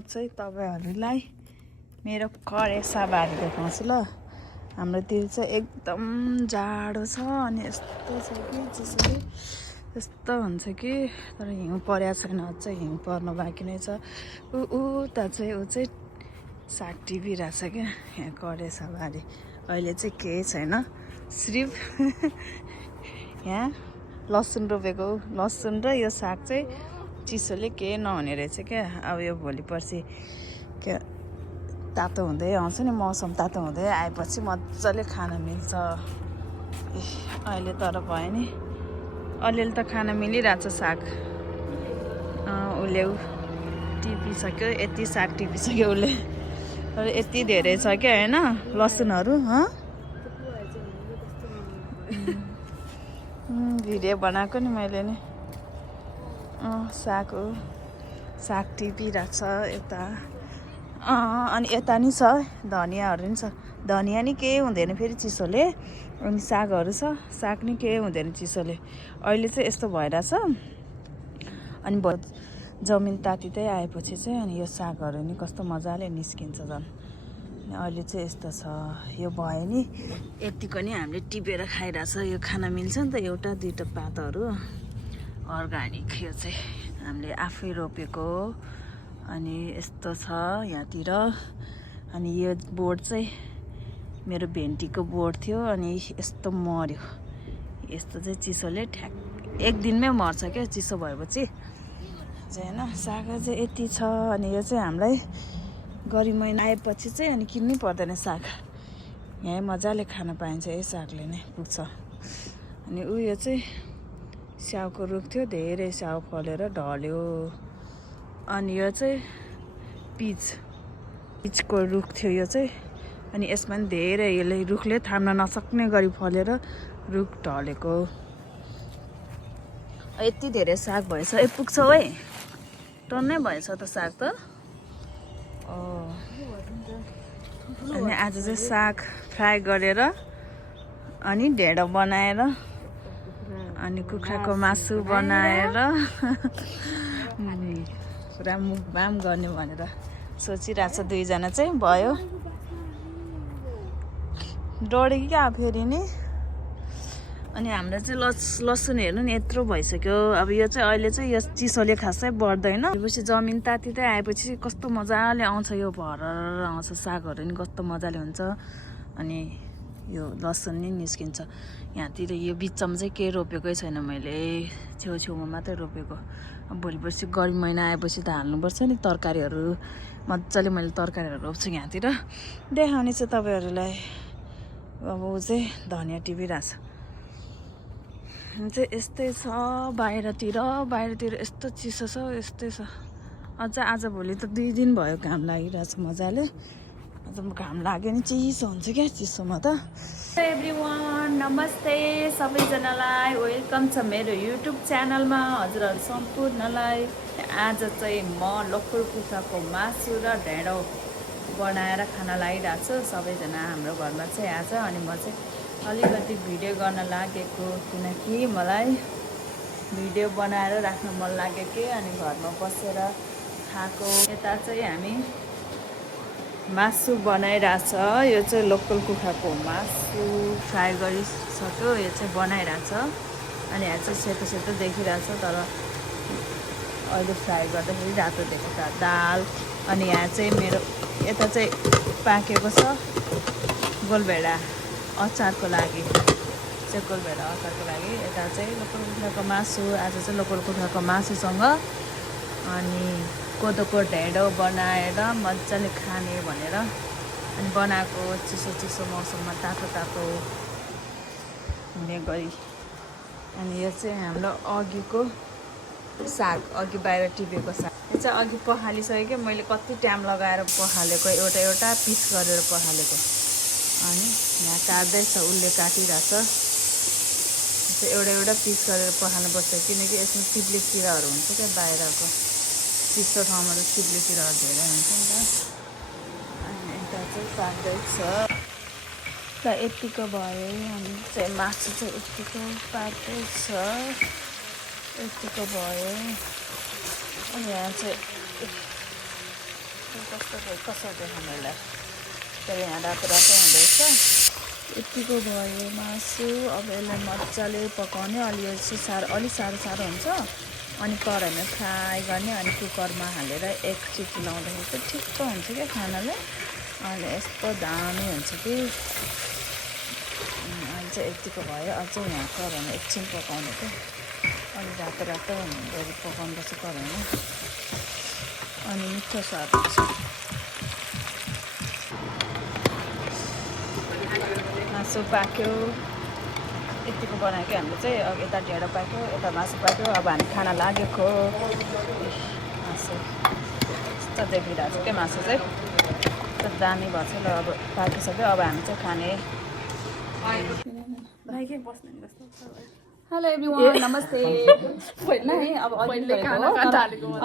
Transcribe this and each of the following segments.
चाहिँ तपाईहरुलाई मेरो करेसा बारी देखाउँछु ल। हाम्रोतिर चाहिँ एकदम जाडो छ अनि यस्तो छ कि चिसोले यस्तो हुन्छ कि तर हिउँ परेको छैन, अझै हिउँ पर्न बाँकी नै छ। उता चाहिँ ऊ चाहिँ साग टिपिरहेछ क्या यहाँ करेसा बारी। अहिले चाहिँ केही छैन, सिर्फ यहाँ लसुन रोपेको, लसुन र यो साग चाहिँ चिसोले केही नहुने रहेछ क्या। अब यो भोलि पर्सि क्या तातो हुँदै आउँछ नि, मौसम तातो हुँदै आएपछि मजाले खान मिल्छ। अहिले तर भयो नि, अलिअलि त खान मिलिरहेछ साग। उसले टिपिसक्यो, यति साग टिपिसक्यो उसले। तर यति धेरै छ क्या होइन लसुनहरू। भिडियो बनाएको नि मैले नि। साग टिपिरहेको छ यता। अनि यता नि छ धनियाँहरू नि छ। धनियाँ नि केही हुँदैन फेरि चिसोले। अनि सागहरू छ, साग नि केही हुँदैन चिसोले। अहिले चाहिँ यस्तो भइरहेछ। अनि जमिन तातिँदै आएपछि चाहिँ अनि यो सागहरू नि कस्तो मजाले निस्किन्छ झन्। अनि अहिले चाहिँ यस्तो छ। यो भयो नि यतिको नि हामीले टिपेर खाइरहेछ। यो खान मिल्छ नि त, एउटा दुईटा पातहरू अर्ग्यानिक। यो चाहिँ हामीले आफै रोपेको। अनि यस्तो छ यहाँतिर। अनि यो बोट चाहिँ मेरो भेन्टीको बोट थियो अनि यस्तो मर्यो। यस्तो चाहिँ चिसोले एक दिनमै मर्छ क्या चिसो भएपछि चाहिँ होइन। साग चाहिँ यति छ। अनि यो चाहिँ हामीलाई गरी महिना आएपछि चाहिँ अनि किन्नै पर्दैन साग, यहीँ मजाले खान पाइन्छ। यही सागले नै पुग्छ। अनि यो चाहिँ स्याउको रुख थियो, धेरै स्याउ फलेर ढल्यो। अनि यो चाहिँ पिचको रुख थियो यो चाहिँ। अनि यसमा पनि धेरै यसले रुखले थाम्न नसक्ने गरी फलेर रुख ढलेको। यति धेरै साग भएछ। पुग्छ है, टन्नै भएछ त साग त। अनि आज चाहिँ साग फ्राई गरेर अनि ढेँडो बनाएर अनि कुखुराको मासु बनाएर पुरा मुखबाम गर्ने भनेर सोचिरहेछ दुईजना चाहिँ। भयो डढ्यो क्या फेरि नि। अनि हाम्रो चाहिँ लसुन हेर्नु नि यत्रो भइसक्यो। अब यो चाहिँ अहिले चाहिँ यो चिसोले खासै बढ्दैन। पछि जमिन तातिँदै आएपछि कस्तो मजाले आउँछ, यो भरर आउँछ सागहरू नि कस्तो मजाले हुन्छ। अनि यो लसुन नि निस्किन्छ। यहाँतिर यो बिचमा चाहिँ केही रोपेकै छैन मैले, छेउछेउमा मात्रै रोपेको। अब भोलि पर्सि गर्मी महिना आएपछि त हाल्नुपर्छ नि तरकारीहरू। मजाले मैले तरकारीहरू रोप्छु यहाँतिर, देखाउने चाहिँ तपाईँहरूलाई। अब ऊ चाहिँ धनियाँ टिपिरहेछ चाहिँ यस्तै छ। बाहिरतिर यस्तो चिसो छ, यस्तै छ। अझ आज भोलि त 2 दिन भयो घाम लागिरहेछ मजाले। अझ घाम लाग्यो नि चिसो हुन्छ क्या चिसोमा त। एभ्रिवान नमस्ते सबैजनालाई, वेलकम छ मेरो युट्युब च्यानलमा। हजुरहरू सम्पूर्णलाई आज चाहिँ म लोकल कुखुराको मासु र ढेँडो बनाएर खान लागिरहेको छु। सबैजना हाम्रो घरमा चाहिँ आज। अनि म चाहिँ अलिकति भिडियो गर्न लागेको, किनकि मलाई भिडियो बनाएर राख्न मन लाग्यो कि। अनि घरमा बसेर खाएको। यता चाहिँ हामी मासु बनाइरहेछ। यो चाहिँ लोकल कुखुराको मासु फ्राई गरिसक्यो, यो चाहिँ बनाइरहेछ। अनि यहाँ चाहिँ सेतो सेतो देखिरहेछ, तर अहिले फ्राई गर्दाखेरि रातो देखेको छ। दाल अनि यहाँ चाहिँ मेरो यता चाहिँ पाकेको छ गोलभेडा अचारको लागि चाहिँ, गोलभेडा अचारको लागि। यता चाहिँ लोकल कुखुराको मासु। आज चाहिँ लोकल कुखुराको मासुसँग अनि कोदोको ढेँडो बनाएर मजाले खाने भनेर अनि बनाएको। चिसो चिसो मौसममा तातो तातो हुने गरी। अनि यो चाहिँ हाम्रो अघिको साग, अघि बाहिर टिपेको साग। यो चाहिँ अघि पखालिसकेको, मैले कति टाइम लगाएर पखालेको, एउटा पिस गरेर पखालेको। अनि यहाँ काट्दैछ, उसले काटिरहेछ। एउटा पिस गरेर पखाल्नुपर्छ, किनकि यसमा सिप्ले किराहरू हुन्छ क्या बाहिरको। चिसो ठाउँमा त सिप्ले किराहरू धेरै हुन्छ नि त। अनि यता चाहिँ पाक्दैछ। ल यतिको भयो। अनि चाहिँ मासु चाहिँ यतिको पाक्दैछ, यतिको भयो। अनि यहाँ चाहिँ कसरी देखाउनु यसलाई तर यहाँ रातो रातो हुँदैछ यतिको भयो मासु अब यसलाई मजाले पकाउने अलि अलिक साह्रो हुन्छ अनि कराहीमा फ्राई गर्ने अनि कुकरमा हालेर एक सिटी लाउँदाखेरि चाहिँ ठिक्क हुन्छ क्या खानाले अनि यस्तो दामी हुन्छ कि अहिले चाहिँ यतिको भयो अझै यहाँ कराहीमा एकछिन पकाउने क्या अलि रातो रातो गरी पकाउनुपर्छ कराहीमा अनि मिठो स्वाद हुन्छ मासु पाक्यो यतिको बनाएको हामीले चाहिँ अब यता ढेँडो पाक्यो यता मासु पाक्यो अब हामी खाना लागेको मासु यस्तो देखिरहेको छ क्या मासु चाहिँ यस्तो दामी भएको छ ल अब पाकिसक्यो अब हामी चाहिँ खाने हेलो एभ्रिवान नमस्ते होइन है अब अब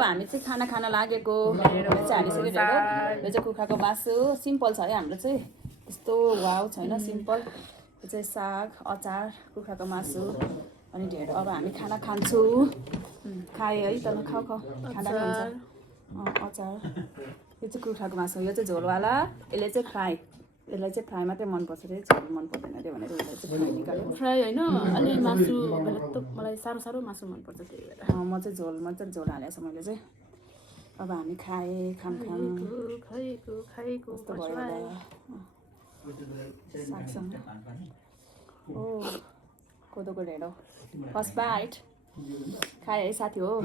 हामी चाहिँ खाना खान लागेको ढेँडोमा चाहिँ हालिसक्यो ढेँडो यो चाहिँ कुखुराको मासु सिम्पल छ है हाम्रो चाहिँ त्यस्तो वाउ छैन सिम्पल यो चाहिँ साग अचार कुखुराको मासु अनि ढेँडो अब हामी खाना खान्छौँ खाएँ है तर खाऊ खाना खान्छ अचार यो चाहिँ कुखुराको मासु यो चाहिँ झोलवाला यसले चाहिँ फ्राई यसलाई चाहिँ फ्राई मात्रै मनपर्छ अरे झोल मन पर्दैन अरे भनेर उसलाई चाहिँ फ्राई निकाल्यो फ्राई होइन अलि मासु मलाई साह्रो मासु मनपर्छ त्यही भएर म चाहिँ झोल मजाले झोल हालेको छ मैले चाहिँ अब हामी खाएँ खाएको कस्तो भयो सागसँग ओ कोदोको ढेँडो फर्स्ट बाइट खाएँ है साथी हो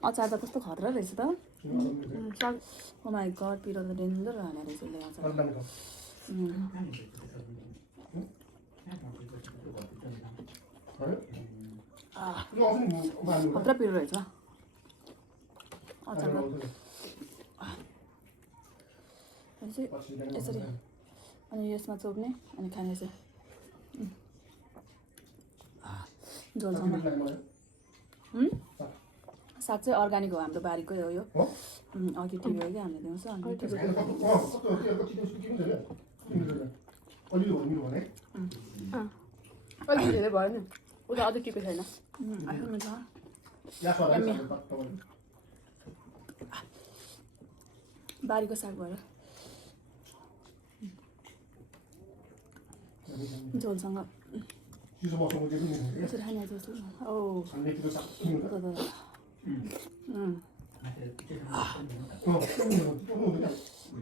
अचार त कस्तो खतरा रहेछ त ओ माई गड पिरो त डेन्जर हाने रहेछ यसले अचार खतरा पिरो रहेछ अचार यसरी अनि यसमा चोप्ने अनि खाने चाहिँ झोलसँग साग चाहिँ अर्ग्यानिक हो हाम्रो बारीकै हो यो अघि टिभी हो कि हामीले दिउँछ अलिक धेरै भयो नि उता अझै टिपेको छैन बारीको साग भएर झोलसँग यसरी खाने जस्तो ओ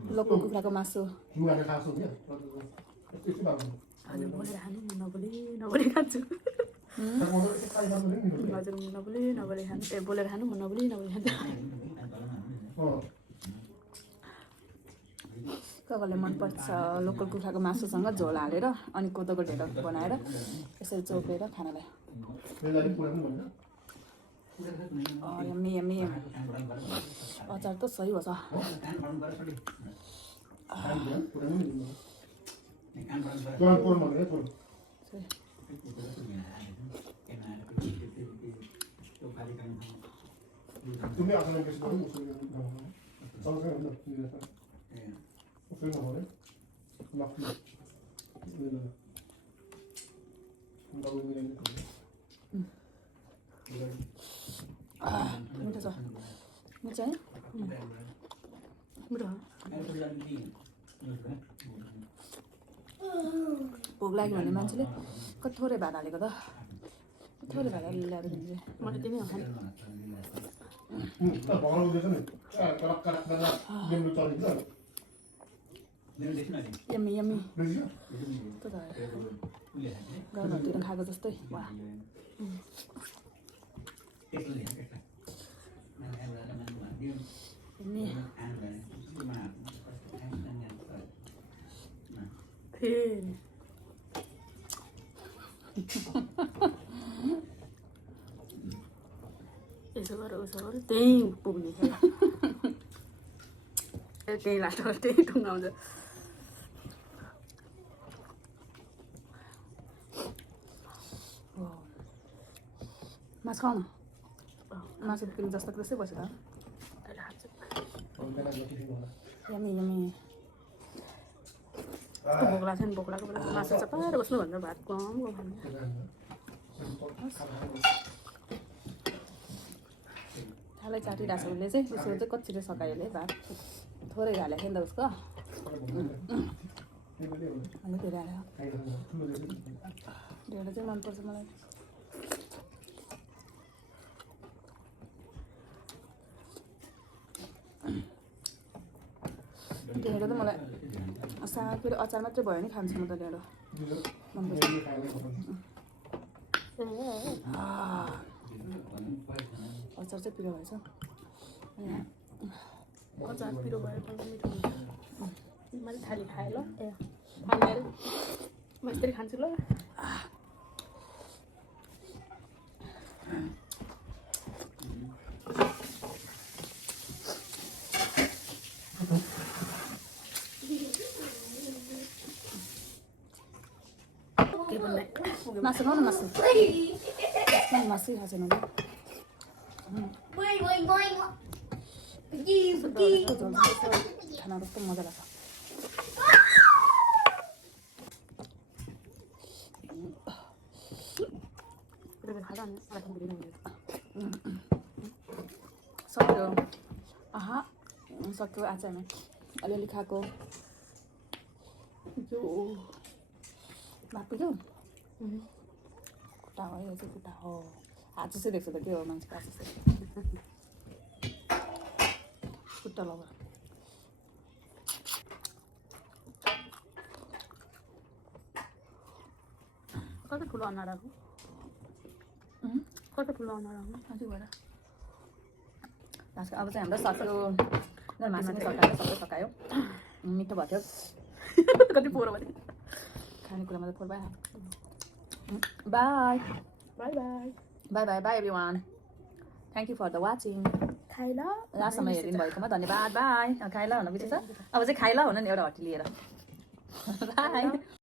लोकल कुखुराको मासु हजुर बोलेर खानु नबोली खान्छु हजुर नबोली खानु ए बोलेर खानु म नबोली खान्छु कसैलाई मनपर्छ लोकल कुखुराको मासुसँग झोल हालेर अनि कोदोको ढेँडो बनाएर यसरी चोपेर खानालाई यम्मी अचार त सही हो छ मिठो छ मिठो है मिठो भोक लाग्यो भने मान्छेले कति थोरै भात हालेको त थोरै भात हालेर ल्याएर दिन्छ मैले त्यही खाने यम्मी गाउँतिर खाएको जस्तै वा यसो गर उसो गर त्यहीँ पुग्ने त्यहीँ लास्ट त्यहीँ टुङ्गाउँछ मासु खाऊ न मासु किलो जस्तो त्यस्तै बसेर यम्मी भोक लाग्छ नि भोक लागेको बेला मासु चपाएर बस्नु भनेर भात कम खाने हालै चाटिरहेको छ उसले चाहिँ उसको चाहिँ कति छिटो सकायो उसले भात थोरै हालेको थियो नि त उसको अलिक धेरै हाल्यो ढेँडो चाहिँ मनपर्छ मलाई ढेँडो त मलाई साग फेरि अचार मात्रै भयो नि खान्छु म त ढेँडो मनपर्छ अचार चाहिँ पिरो भएछ अचार पिरो भयो तर मिठो हुन्छ मैले थाली खाएँ ल ए थाली म यसरी खान्छु ल मासु खाऊ न मासु मासु खाएको छैन खाना कस्तो मजा लाग्छ सक्यो आहा सक्यो आचारमा अलिअलि खाएको यो भात पुग्यो खुट्टा हो यो चाहिँ खुट्टा हो हात जस्तै देख्छ त के हो मान्छेको हात जस्तै खुट्टा लगा कति ठुलो अनुहार आएको कति ठुलो अनुहार आउनु अझै गएर लास्टको अब चाहिँ हाम्रो सक्यो मासु पनि सकायो सबै सकायो मिठो भयो कति पोरो भने खानेकुरामा त for bye bye bye bye bye bye bye everyone thank you for the watching खाइल लास्टसम्म हेरिदिनु भएकोमा धन्यवाद बाई खाइला हुन बिर्सेछ अब चाहिँ खाइला हुन नि एउटा हटी लिएर बाई